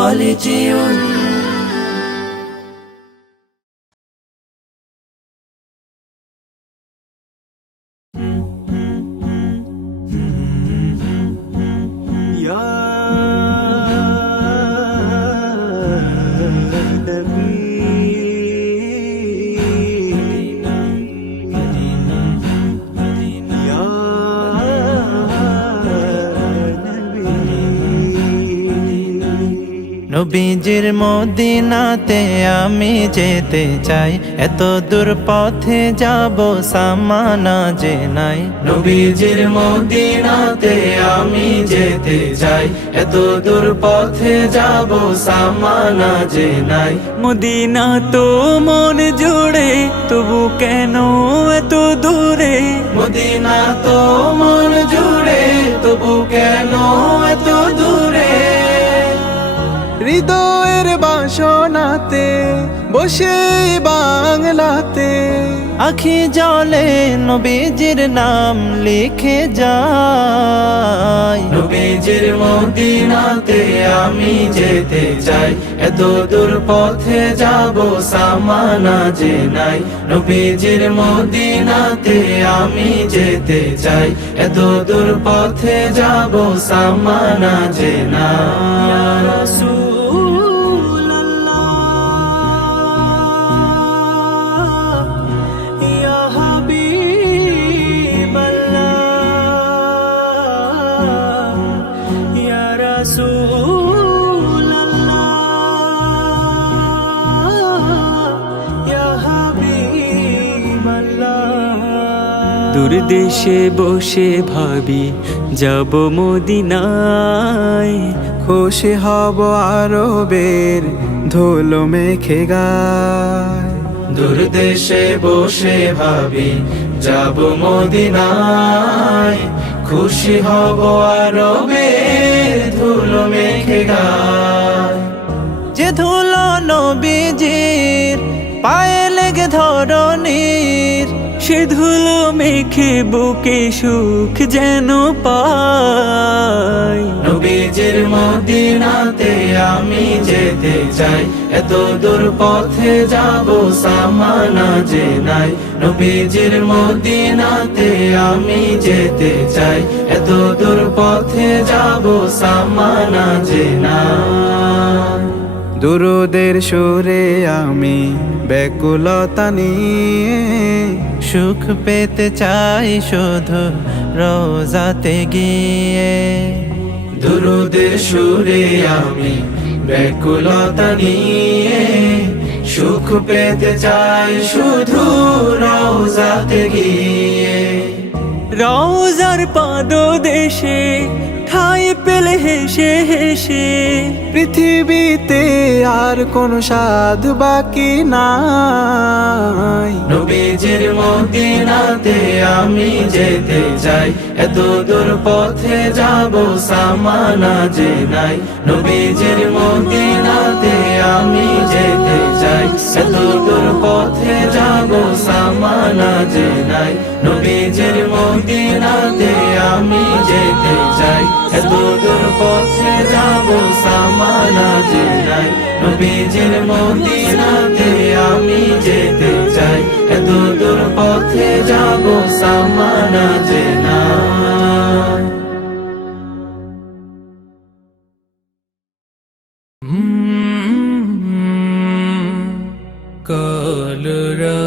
خالدون নবীজির মদিনাতে আমি যেতে চাই, এত দূর পথে যাব সামানা যে নাই। নবীজির মদিনাতে আমি যেতে চাই, এত দূর পথে যাব সামানা যে নাই। মদিনা তো মন জুড়ে, তবু কেন এত দূরে? মদিনা তো মন জুড়ে, তবু কেন এত দূরে? হৃদয়ের বাসনাতে বসে বাংলাতে আখি জলে নবীজির নাম লিখে যাই। নবীজির মদিনাতে আমি যেতে চাই, এত দূর পথে যাব সামানা যে নাই। নবীজির মদিনাতে আমি যেতে চাই, এত দূর পথে যাব সামানা যে নাই। দূর দেশে বসে ভাবি যাব মদিনায়, খুশি হব আরবের ধুলো মেখে গায়। দূর দেশে বসে ভাবি যাব মদিনায়, খুশি হব আরবের ধুলো মেখে গায়। যে ধুলো নবীজির পায়ে লেগে ধরণীর, সে ধুলো মেখে বুকে সুখ যেন পাই। নবীজির মদিনাতে আমি যেতে চাই, এত দূর পথে যাব সামানা যে নাই। নবীজির মদিনাতে আমি যেতে চাই, এত দূর পথে যাব সামানা যে নাই। দুরুদের সুরে আমি ব্যাকুলতা নিয়ে সুখ পেতে চাই শুধু রোজাতে গিয়ে। দুরুদের সুরে আমি ব্যাকুলতা নিয়ে সুখ পেতে চাই শুধু রওজাতে গিয়ে। রওজার পাদদেশে ঠাই পেলে হেসে হেসে, পৃথিবীতে আর কোন সাধ বাকি নাই। নবীজির মদিনাতে আমি যেতে চাই, এত দূর পথে যাব সামানা যে নাই। নবীজির মদিনাতে আমি যেতে চাই, এত দূর পথে যাব সামানা যে নাই। নবীজির মদিনাতে আমি যেতে চাই, এত দূর পথে যাব সামানা যে নাই। নবীজির মদিনাতে আমি যেতে চাই, এত দূর পথে যাব সামানা যে নাই। কলরা